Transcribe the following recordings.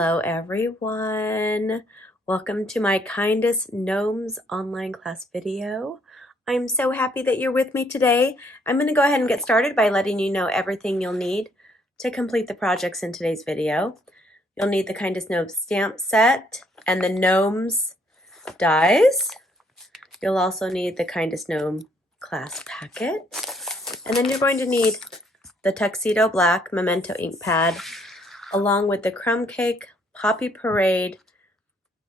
Hello everyone. Welcome to my Kindest Gnomes online class video. I'm so happy that you're with me today. I'm going to go ahead and get started by letting you know everything you'll need to complete the projects in today's video. You'll need the Kindest Gnomes stamp set and the Gnomes dies. You'll also need the Kindest Gnome class packet. And then you're going to need the Tuxedo Black Memento ink pad, along with the Crumb Cake Poppy Parade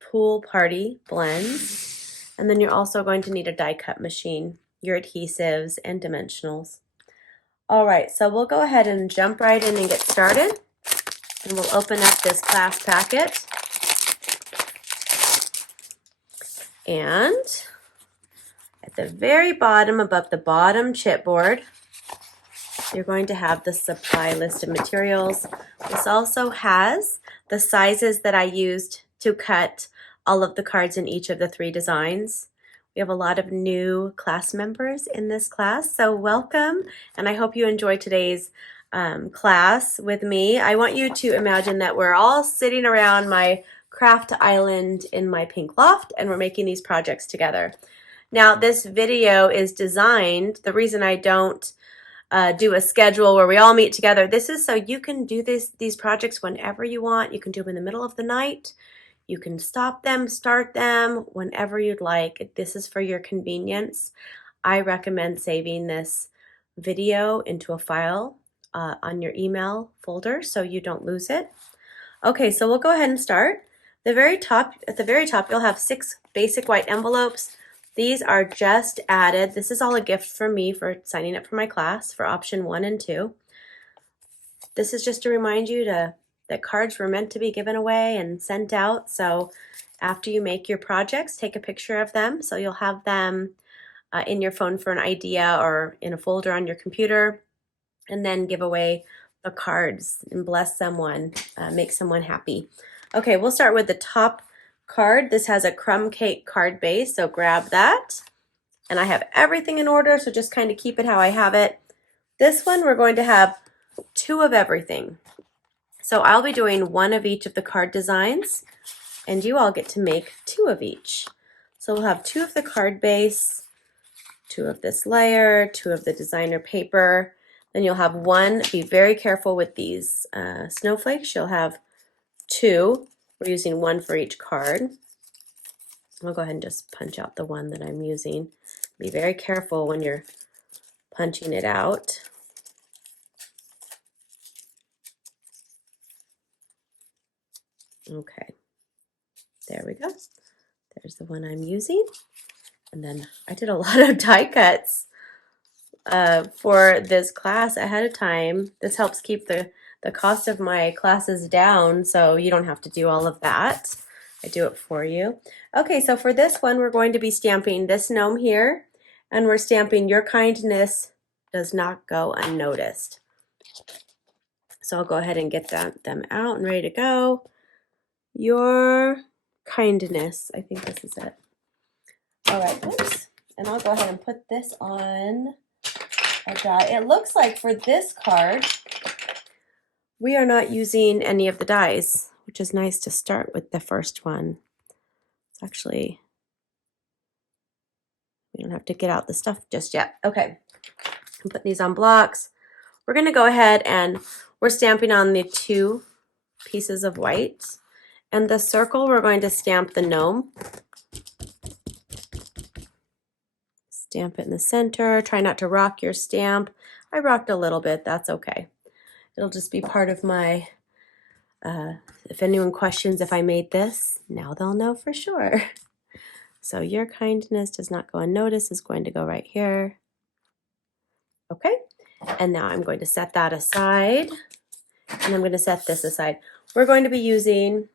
Pool Party blends. And then you're also going to need a die cut machine, your adhesives, and dimensionals. All right, so we'll go ahead and jump right in and get started. And we'll open up this class packet. And at the very bottom, above the bottom chipboard, you're going to have the supply list of materials. This also has the sizes that I used to cut all of the cards in each of the 3 designs. We have a lot of new class members in this class, so welcome, and I hope you enjoy today's class with me. I want you to imagine that we're all sitting around my craft island in my pink loft, and we're making these projects together. Now, this video is designed, the reason I don't do a schedule where we all meet together. This is so you can do these projects whenever you want. You can do them in the middle of the night. You can stop them, start them whenever you'd like. This is for your convenience. I recommend saving this video into a file on your email folder so you don't lose it. Okay, so we'll go ahead and start. At the very top, you'll have 6 basic white envelopes. These are just added. This is all a gift from me for signing up for my class for option 1 and 2. This is just to remind you that cards were meant to be given away and sent out. So after you make your projects, take a picture of them. So you'll have them in your phone for an idea or in a folder on your computer, and then give away the cards and bless someone, make someone happy. Okay, we'll start with the top card. This has a crumb cake card base, so grab that. And I have everything in order, so just kind of keep it how I have it. This one, we're going to have 2 of everything. So I'll be doing 1 of each of the card designs, and you all get to make 2 of each. So we'll have 2 of the card base, 2 of this layer, 2 of the designer paper. Then you'll have 1. Be very careful with these snowflakes. You'll have 2. We're using 1 for each card. I'll go ahead and just punch out the one that I'm using. Be very careful when you're punching it out. Okay, there we go. There's the one I'm using. And then I did a lot of die cuts for this class ahead of time. This helps keep the cost of my classes down, so you don't have to do all of that. I do it for you. Okay, so for this one, we're going to be stamping this gnome here, and we're stamping "Your kindness does not go unnoticed." So I'll go ahead and get them out and ready to go. Your kindness, I think this is it. All right, oops. And I'll go ahead and put this on a die. It looks like for this card, we are not using any of the dies, which is nice to start with the first one. It's actually, we don't have to get out the stuff just yet. Okay, I'm putting these on blocks. We're gonna go ahead and we're stamping on the 2 pieces of white. And the circle, we're going to stamp the gnome. Stamp it in the center. Try not to rock your stamp. I rocked a little bit, that's okay. It'll just be part of my, if anyone questions if I made this, now they'll know for sure. So "Your kindness does not go unnoticed" is going to go right here. Okay, and now I'm going to set that aside, and I'm going to set this aside. We're going to be using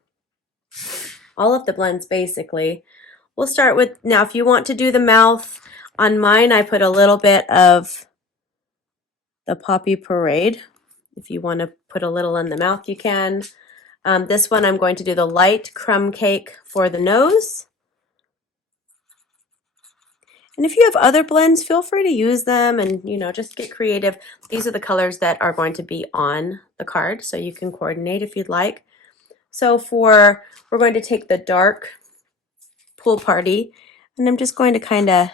all of the blends basically. We'll start with, now if you want to do the mouth, on mine I put a little bit of the Poppy Parade. If you want to put a little in the mouth, you can. This one I'm going to do the light crumb cake for the nose. And if you have other blends, feel free to use them and, you know, just get creative. These are the colors that are going to be on the card, so you can coordinate if you'd like. So we're going to take the dark pool party, and I'm just going to kind of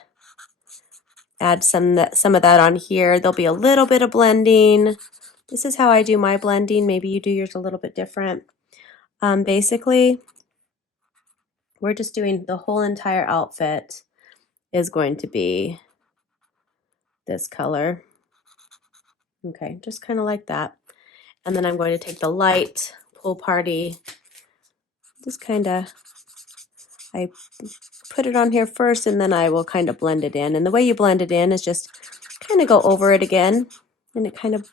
add some of that on here. There'll be a little bit of blending. This is how I do my blending. Maybe you do yours a little bit different. Basically, we're just doing the whole entire outfit is going to be this color. Okay, just kind of like that. And then I'm going to take the light pool party, just kind of, I put it on here first and then I will kind of blend it in. And the way you blend it in is just kind of go over it again, and it kind of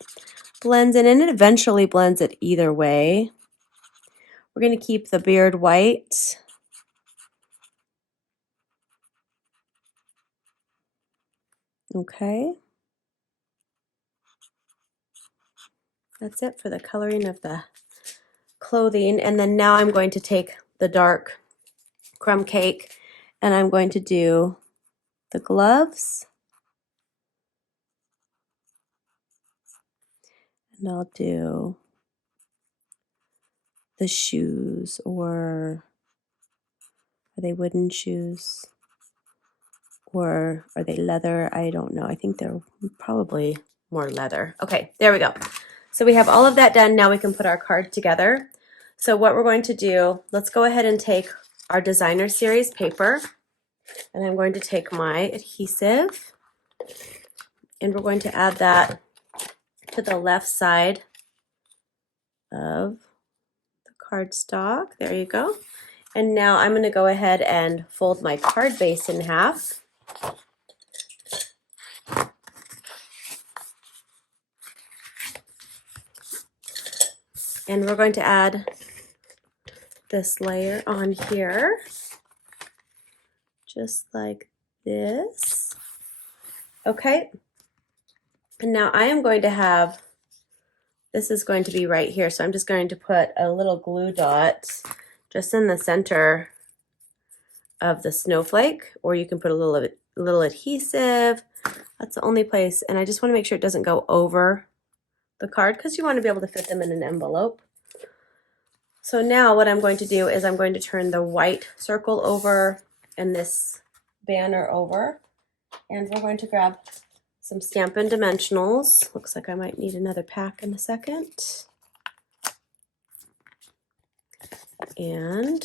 blends in, and it eventually blends it either way. We're going to keep the beard white. Okay. That's it for the coloring of the clothing. And then now I'm going to take the dark crumb cake and I'm going to do the gloves. And I'll do the shoes, or are they wooden shoes? Or are they leather? I don't know. I think they're probably more leather. Okay, there we go. So we have all of that done. Now we can put our card together. So what we're going to do, let's go ahead and take our designer series paper, and I'm going to take my adhesive, and we're going to add that to the left side of the cardstock. There you go. And now I'm going to go ahead and fold my card base in half. And we're going to add this layer on here, just like this. Okay. And now I am going to have, this is going to be right here. So I'm just going to put a little glue dot just in the center of the snowflake, or you can put a little adhesive. That's the only place. And I just want to make sure it doesn't go over the card, because you want to be able to fit them in an envelope. So now what I'm going to do is I'm going to turn the white circle over and this banner over, and we're going to grab some Stampin' Dimensionals. Looks like I might need another pack in a second. And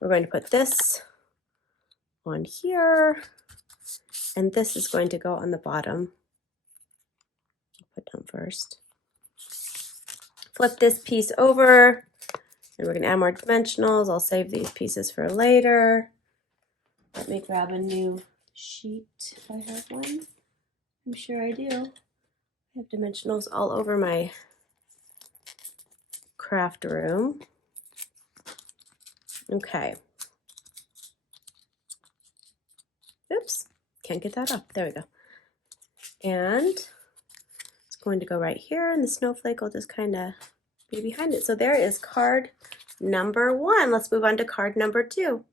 we're going to put this on here, and this is going to go on the bottom. I'll put down first. Flip this piece over, and we're going to add more dimensionals. I'll save these pieces for later. Let me grab a new sheet if I have one. I'm sure I do. I have dimensionals all over my craft room. Okay. Oops, can't get that up. There we go. And it's going to go right here, and the snowflake will just kind of be behind it. So there is card number 1. Let's move on to card number 2.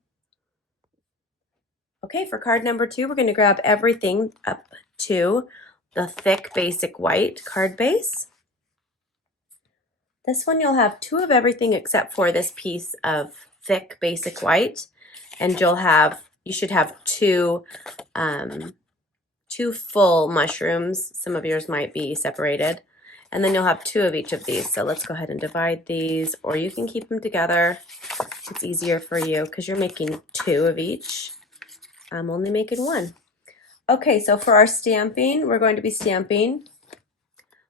Okay, for card number 2, we're going to grab everything up to the thick basic white card base. This one you'll have 2 of everything except for this piece of thick basic white, and you should have 2 full mushrooms. Some of yours might be separated, and then you'll have 2 of each of these. So let's go ahead and divide these, or you can keep them together. It's easier for you because you're making 2 of each. I'm only making 1. Okay, so for our stamping, we're going to be stamping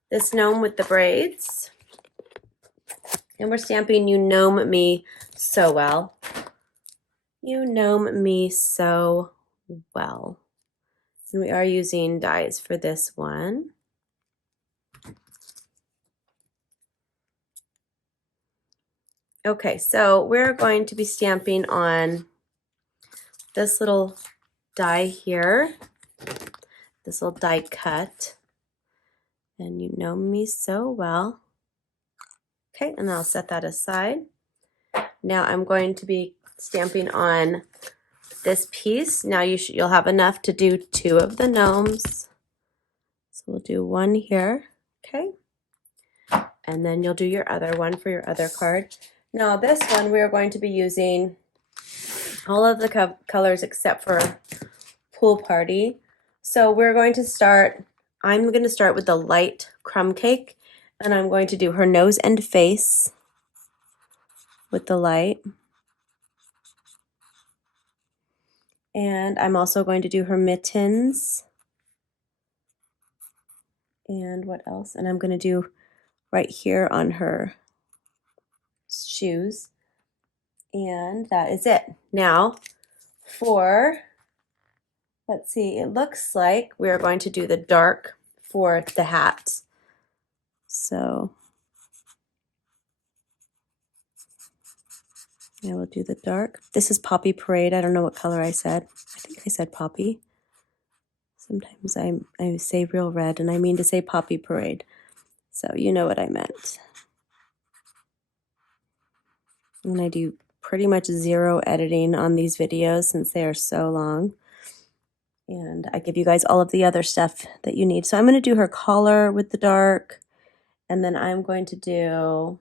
this gnome with the braids. And we're stamping "You Gnome Me So Well." You gnome me so well. And we are using dies for this one. Okay, so we're going to be stamping on this little die here, this little die cut. And "You Know Me So Well." Okay, and I'll set that aside. Now I'm going to be stamping on this piece. Now you'll have enough to do 2 of the gnomes. So we'll do 1 here, okay? And then you'll do your other one for your other card. Now this one we are going to be using all of the colors except for Pool Party. So we're going to start, I'm going to start with the light crumb cake, and I'm going to do her nose and face with the light. And I'm also going to do her mittens. And what else? And I'm going to do right here on her shoes. And that is it. Now for, let's see, it looks like we are going to do the dark for the hat. So I will do the dark. This is Poppy Parade. I don't know what color I said. I think I said Poppy. Sometimes I say real red and I mean to say Poppy Parade. So you know what I meant. And I do pretty much 0 editing on these videos since they are so long. And I give you guys all of the other stuff that you need. So I'm going to do her collar with the dark. And then I'm going to do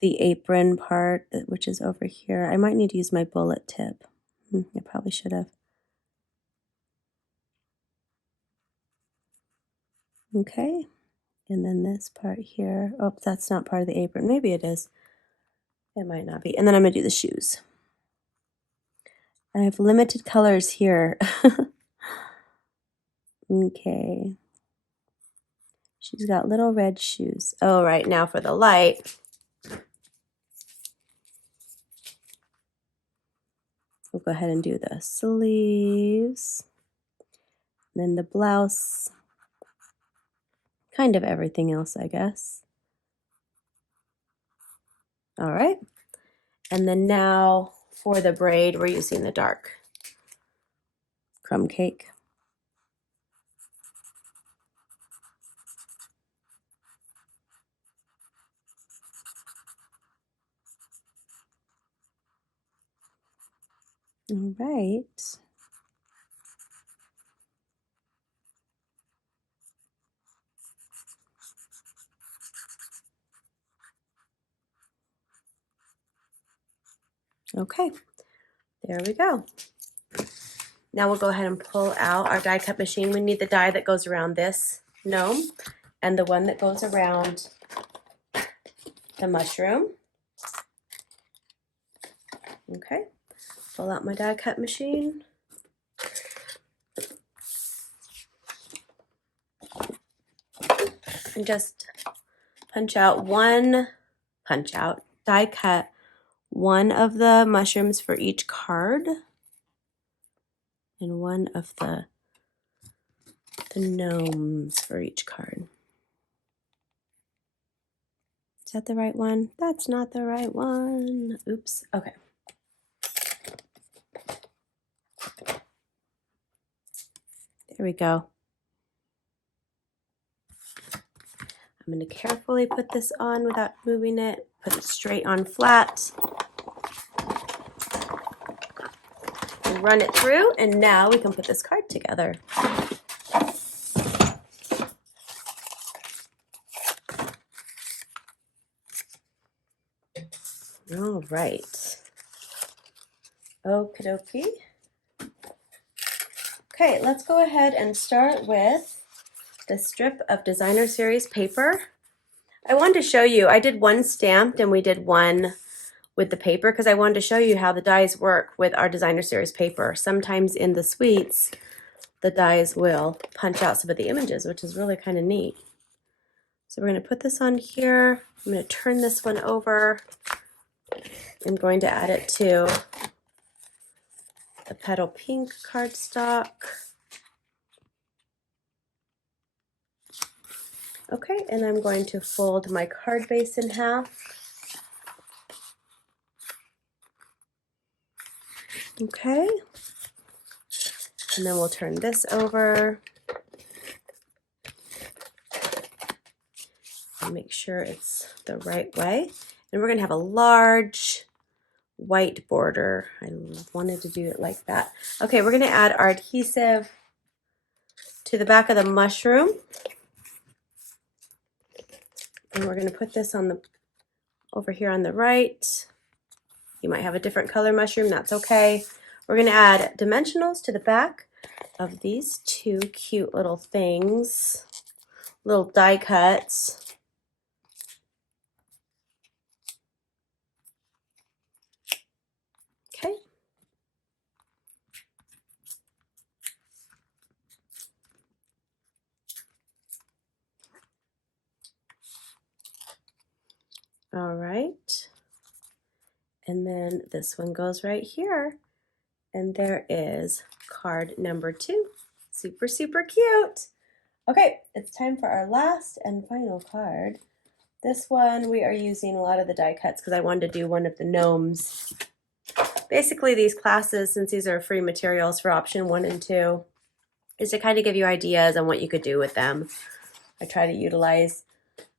the apron part, which is over here. I might need to use my bullet tip. I probably should have. Okay. And then this part here. Oh, that's not part of the apron. Maybe it is. It might not be. And then I'm going to do the shoes. I have limited colors here. Okay. She's got little red shoes. Oh, right, now for the light. We'll go ahead and do the sleeves. And then the blouse. Kind of everything else, I guess. All right. And then now for the braid, we're using the dark crumb cake. All right. Okay, there we go. Now we'll go ahead and pull out our die cut machine. We need the die that goes around this gnome and the one that goes around the mushroom. Okay, pull out my die cut machine. And just die cut one of the mushrooms for each card and one of the gnomes for each card. Is that the right one? That's not the right one. Oops. Okay. There we go. I'm going to carefully put this on without moving it. Put it straight on flat. And run it through, and now we can put this card together. All right. Okie dokie. Okay, let's go ahead and start with the strip of designer series paper. I wanted to show you, I did one stamped and we did one with the paper because I wanted to show you how the dies work with our designer series paper. Sometimes in the suites, the dies will punch out some of the images, which is really kind of neat. So we're going to put this on here. I'm going to turn this one over. I'm going to add it to the Petal Pink cardstock. Okay, and I'm going to fold my card base in half. Okay, and then we'll turn this over. And make sure it's the right way. And we're going to have a large white border. I wanted to do it like that. Okay, we're going to add our adhesive to the back of the mushroom. And we're going to put this on the over here on the right. You might have a different color mushroom, that's okay. We're going to add dimensionals to the back of these two cute little things, little die cuts. Okay. All right. And then this one goes right here. And there is card number 2. Super, super cute. Okay, it's time for our last and final card. This one we are using a lot of the die cuts because I wanted to do one of the gnomes. Basically these classes, since these are free materials for option 1 and 2, is to kind of give you ideas on what you could do with them. I try to utilize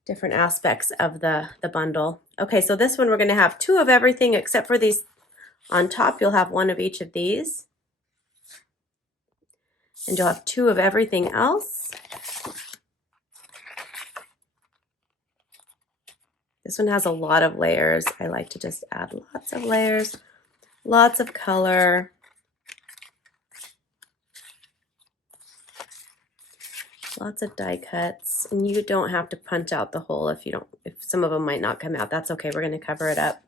different aspects of the bundle. Okay, so this one we're going to have 2 of everything except for these on top. You'll have 1 of each of these. And you'll have 2 of everything else. This one has a lot of layers. I like to just add lots of layers, lots of color. Lots of die cuts, and you don't have to punch out the hole if some of them might not come out. That's okay, we're going to cover it up.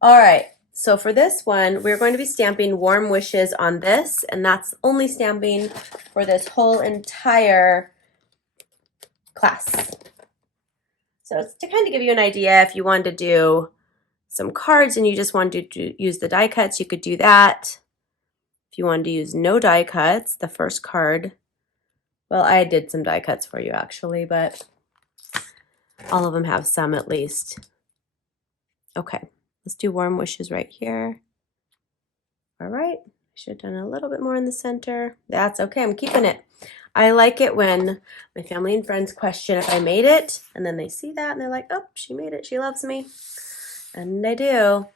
All right, so for this one, we're going to be stamping warm wishes on this, and that's only stamping for this whole entire class. So it's to kind of give you an idea if you wanted to do some cards and you just wanted to use the die cuts, you could do that. If you wanted to use no die cuts, the first card, well, I did some die cuts for you actually, but all of them have some at least. Okay, let's do warm wishes right here. All right, I should have done a little bit more in the center. That's okay, I'm keeping it. I like it when my family and friends question if I made it, and then they see that and they're like, oh, she made it, she loves me. And I do.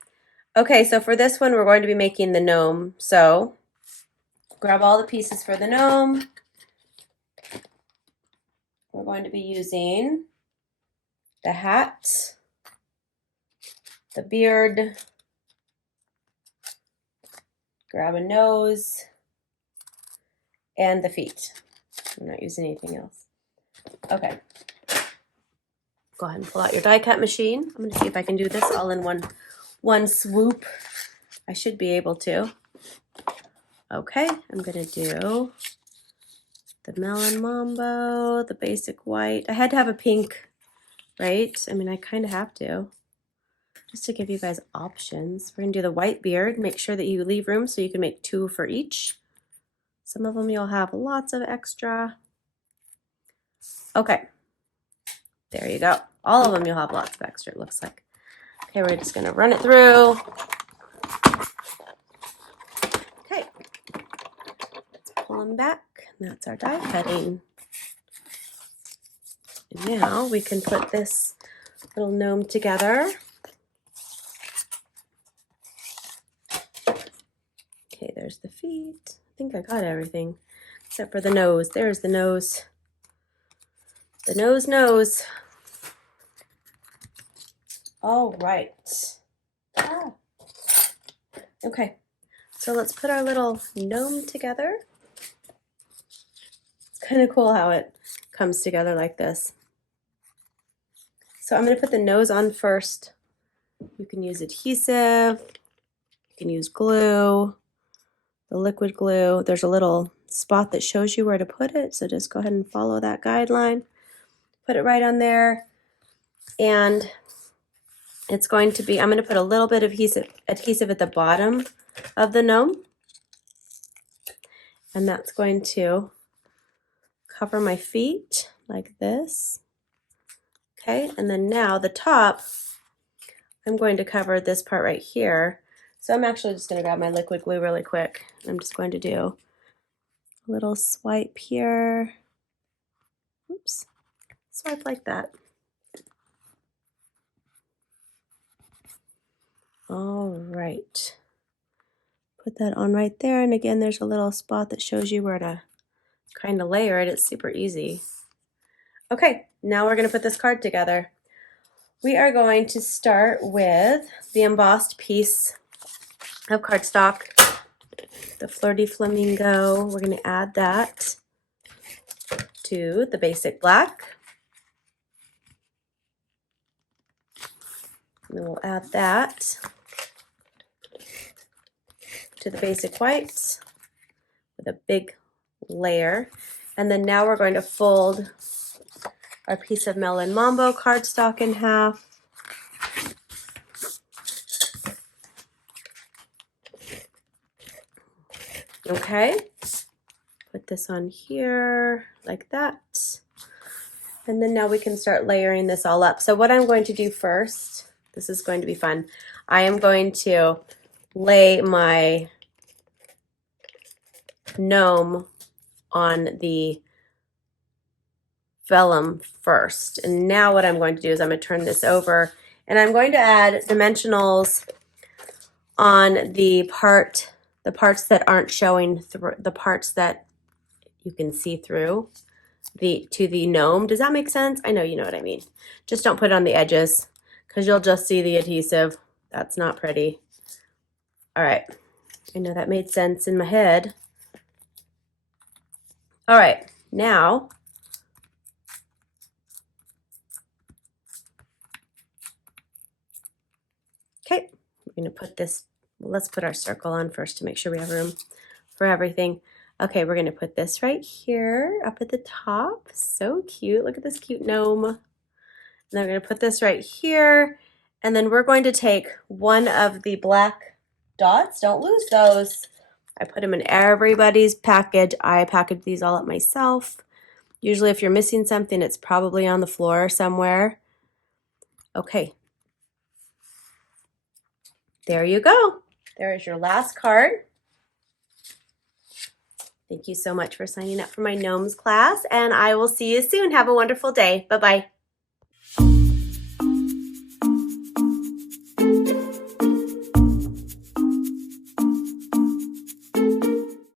Okay, so for this one, we're going to be making the gnome. So grab all the pieces for the gnome. We're going to be using the hat, the beard, grab a nose, and the feet. I'm not using anything else. Okay. Go ahead and pull out your die cut machine. I'm going to see if I can do this all in one swoop. I should be able to. Okay, I'm going to do the melon mambo, the basic white. I had to have a pink, right? I mean, I kind of have to, just to give you guys options. We're going to do the white beard. Make sure that you leave room so you can make 2 for each. Some of them you'll have lots of extra. Okay, there you go. All of them you'll have lots of extra, it looks like. Okay, we're just going to run it through. Okay, let's pull them back. That's our die cutting. And now we can put this little gnome together. Okay, there's the feet. I think I got everything except for the nose. There's the nose. The nose. All right. Ah. Okay, so let's put our little gnome together. It's kind of cool how it comes together like this. So I'm going to put the nose on first. You can use adhesive. You can use glue, the liquid glue. There's a little spot that shows you where to put it, so just go ahead and follow that guideline. Put it right on there, and it's going to be, I'm going to put a little bit of adhesive at the bottom of the gnome, and that's going to cover my feet like this. Okay, and then now the top, I'm going to cover this part right here. So I'm actually just going to grab my liquid glue really quick. I'm just going to do a little swipe here. Oops, swipe like that. All right. Put that on right there. And again, there's a little spot that shows you where to kind of layer it. It's super easy. Okay, now we're going to put this card together. We are going to start with the embossed piece of cardstock, the Fleur de Flamingo. We're going to add that to the basic black. And then we'll add that to the basic white with a big layer. And then now we're going to fold our piece of Melon Mambo cardstock in half. Okay, put this on here like that. And then now we can start layering this all up. So what I'm going to do first, this is going to be fun. I am going to lay my gnome on the vellum first. And now what I'm going to do is I'm going to turn this over and I'm going to add dimensionals on the parts that aren't showing through, the parts that you can see through to the gnome. Does that make sense? I know you know what I mean. Just don't put it on the edges because you'll just see the adhesive. That's not pretty. All right. I know that made sense in my head. All right. Now, okay, we're going to put this, well, let's put our circle on first to make sure we have room for everything. Okay, we're going to put this right here up at the top. So cute. Look at this cute gnome. And then we're going to put this right here. And then we're going to take one of the black dots. Don't lose those. I put them in everybody's package. I packaged these all up myself. Usually if you're missing something, it's probably on the floor somewhere. Okay. There you go. There is your last card. Thank you so much for signing up for my gnomes class, and I will see you soon. Have a wonderful day. Bye-bye.